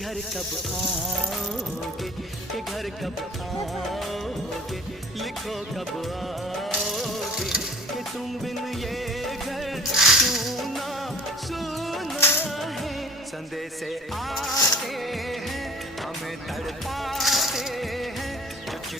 घर कब आओगे, के घर कब आओगे, लिखो कब आओगे, कि तुम बिन ये घर सूना सूना है। संदेशे आते हैं हमें तड़पाते